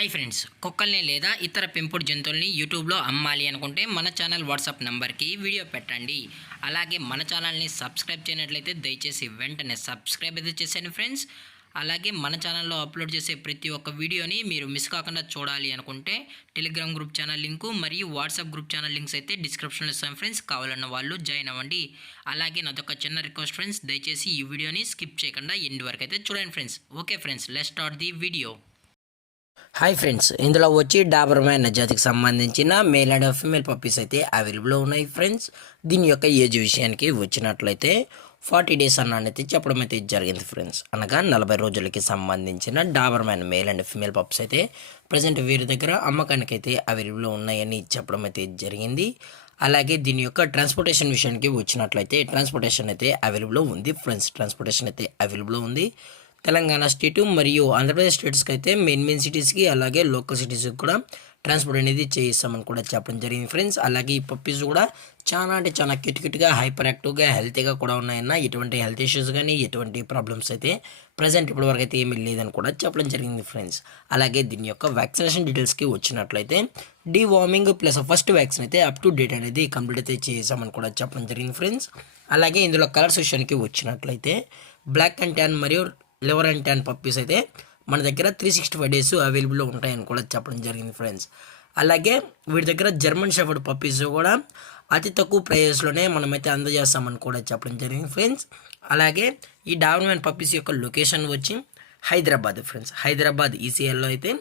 Hi friends, కుక్కల్ని లేదా ఇతర పెంపుడు జంతువుల్ని యూట్యూబ్లో అమ్మాలి అనుకుంటే మన ఛానల్ వాట్సాప్ నెంబర్కి వీడియో పెట్టండి. అలాగే మన ఛానల్ని సబ్స్క్రైబ్ చేయనట్లయితే దయచేసి వెంటనే సబ్స్క్రైబ్ అయితే చేసేయండి ఫ్రెండ్స్. అలాగే మన ఛానల్లో అప్లోడ్ చేసే ప్రతి ఒక్క వీడియోని మీరు మిస్ కాకుండా చూడాలి అనుకుంటే టెలిగ్రామ్ గ్రూప్ ఛానల్ లింకు మరియు వాట్సాప్ గ్రూప్ ఛానల్ లింక్స్ అయితే డిస్క్రిప్షన్లో ఇస్తాం ఫ్రెండ్స్. కావాలన్న వాళ్ళు జాయిన్ అవ్వండి. అలాగే నాదొక చిన్న రిక్వెస్ట్ ఫ్రెండ్స్, దయచేసి ఈ వీడియోని స్కిప్ చేయకుండా ఎండ్ వరకు అయితే చూడండి friends. Okay friends, let's start the video. Hi friends, ఇందులో వచ్చి డాబర్మ్యాన్ జాతికి సంబంధించిన మేల్ అండ్ ఫీమేల్ పప్పీస్ అయితే అవైలబుల్లో ఉన్నాయి ఫ్రెండ్స్. దీని యొక్క ఏజ్ విషయానికి వచ్చినట్లయితే 40 డేస్ అన్నది చెప్పడం అయితే జరిగింది ఫ్రెండ్స్. అనగా 40 రోజులకి సంబంధించిన Doberman male and female pups అయితే ప్రజెంట్ వీరి దగ్గర అమ్మకానికి అయితే అవైలబుల్లో ఉన్నాయని చెప్పడం అయితే జరిగింది. అలాగే దీని యొక్క ట్రాన్స్పోర్టేషన్ విషయానికి వచ్చినట్లయితే ట్రాన్స్పోర్టేషన్ అయితే అవైలబుల్లో ఉంది ఫ్రెండ్స్. ట్రాన్స్పోర్టేషన్ అయితే అవైలబుల్లో ఉంది. తెలంగాణ స్టేటు మరియు ఆంధ్రప్రదేశ్ స్టేట్స్కి అయితే మెయిన్ సిటీస్కి అలాగే లోకల్ సిటీస్కి కూడా ట్రాన్స్పోర్ట్ అనేది చేయిస్తామని కూడా చెప్పడం జరిగింది ఫ్రెండ్స్. అలాగే ఈ పప్పీస్ కూడా చాలా అంటే చాలా క్యూట్గా హైపర్ యాక్టివ్గా హెల్తీగా కూడా ఉన్నాయన్న. ఎటువంటి హెల్త్ ఇష్యూస్ కానీ ఎటువంటి ప్రాబ్లమ్స్ అయితే ప్రజెంట్ ఇప్పటివరకు అయితే ఏమీ లేదని కూడా చెప్పడం జరిగింది ఫ్రెండ్స్. అలాగే దీని యొక్క వ్యాక్సినేషన్ డీటెయిల్స్కి వచ్చినట్లయితే డీవార్మింగ్ ప్లస్ ఫస్ట్ వ్యాక్సిన్ అయితే అప్ టు డేట్ అనేది కంప్లీట్ అయితే చేసామని కూడా చెప్పడం జరిగింది ఫ్రెండ్స్. అలాగే ఇందులో కలర్స్ విషయానికి వచ్చినట్లయితే బ్లాక్ అండ్ ట్యాన్ మరియు లివర్ అండ్ ట్యాన్ పప్పీస్ అయితే మన దగ్గర 365 డేస్ అవైలబుల్లో ఉంటాయని కూడా చెప్పడం జరిగింది ఫ్రెండ్స్. అలాగే వీటి దగ్గర జర్మన్ షెఫర్డ్ పప్పీస్ కూడా అతి తక్కువ ప్రైజెస్లోనే మనమైతే అందజేస్తామని కూడా చెప్పడం జరిగింది ఫ్రెండ్స్. అలాగే ఈ డాబర్మ్యాన్ పప్పీస్ యొక్క లొకేషన్ వచ్చి హైదరాబాద్ ఫ్రెండ్స్. హైదరాబాద్ ఈసీఎల్లో అయితే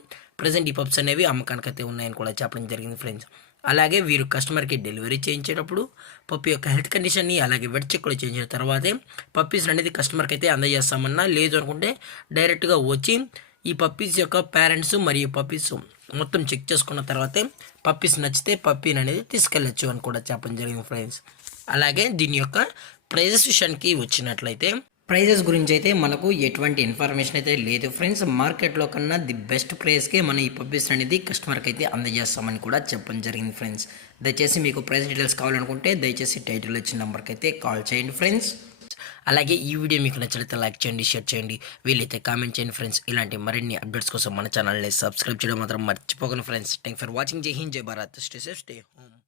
ప్రజెంట్ ఈ పప్స్ అనేవి అమ్మకానికి అయితే ఉన్నాయని కూడా చెప్పడం జరిగింది ఫ్రెండ్స్. అలాగే వీరు కస్టమర్కి డెలివరీ చేయించేటప్పుడు పప్పి యొక్క హెల్త్ కండిషన్ని అలాగే వెట్ చెక్లు చేయించిన తర్వాతే పప్పీస్ అనేది కస్టమర్కి అయితే అందజేస్తామన్నా. లేదు అనుకుంటే డైరెక్ట్గా వచ్చి ఈ పప్పీస్ యొక్క పేరెంట్స్ మరియు పప్పీస్ మొత్తం చెక్ చేసుకున్న తర్వాతే పప్పీస్ నచ్చితే పప్పీని అనేది తీసుకెళ్ళచ్చు అని కూడా చెప్పడం జరిగింది ఫ్రెండ్స్. అలాగే దీని యొక్క ప్రైజెస్ విషయానికి వచ్చినట్లయితే ప్రైజెస్ గురించి అయితే మనకు ఎటువంటి ఇన్ఫర్మేషన్ అయితే లేదు ఫ్రెండ్స్. మార్కెట్లో కన్నా ది బెస్ట్ ప్రైస్కే మనం ఈ పప్పీస్ అనేది కస్టమర్కి అయితే అందజేస్తామని కూడా చెప్పడం జరిగింది ఫ్రెండ్స్. దయచేసి మీకు ప్రైస్ డీటెయిల్స్ కావాలనుకుంటే దయచేసి టైటిల్ వచ్చిన నెంబర్కి అయితే కాల్ చేయండి ఫ్రెండ్స్. అలాగే ఈ వీడియో మీకు నచ్చితే లైక్ చేయండి, షేర్ చేయండి, వీలైతే కామెంట్ చేయండి ఫ్రెండ్స్. ఇలాంటి మరిన్ని అప్డేట్స్ కోసం మన ఛానల్ని సబ్స్క్రైబ్ చేయడం మాత్రం మర్చిపోకండి ఫ్రెండ్స్. Thank for watching. జై హింద్, జై Bharat, stay safe, stay home.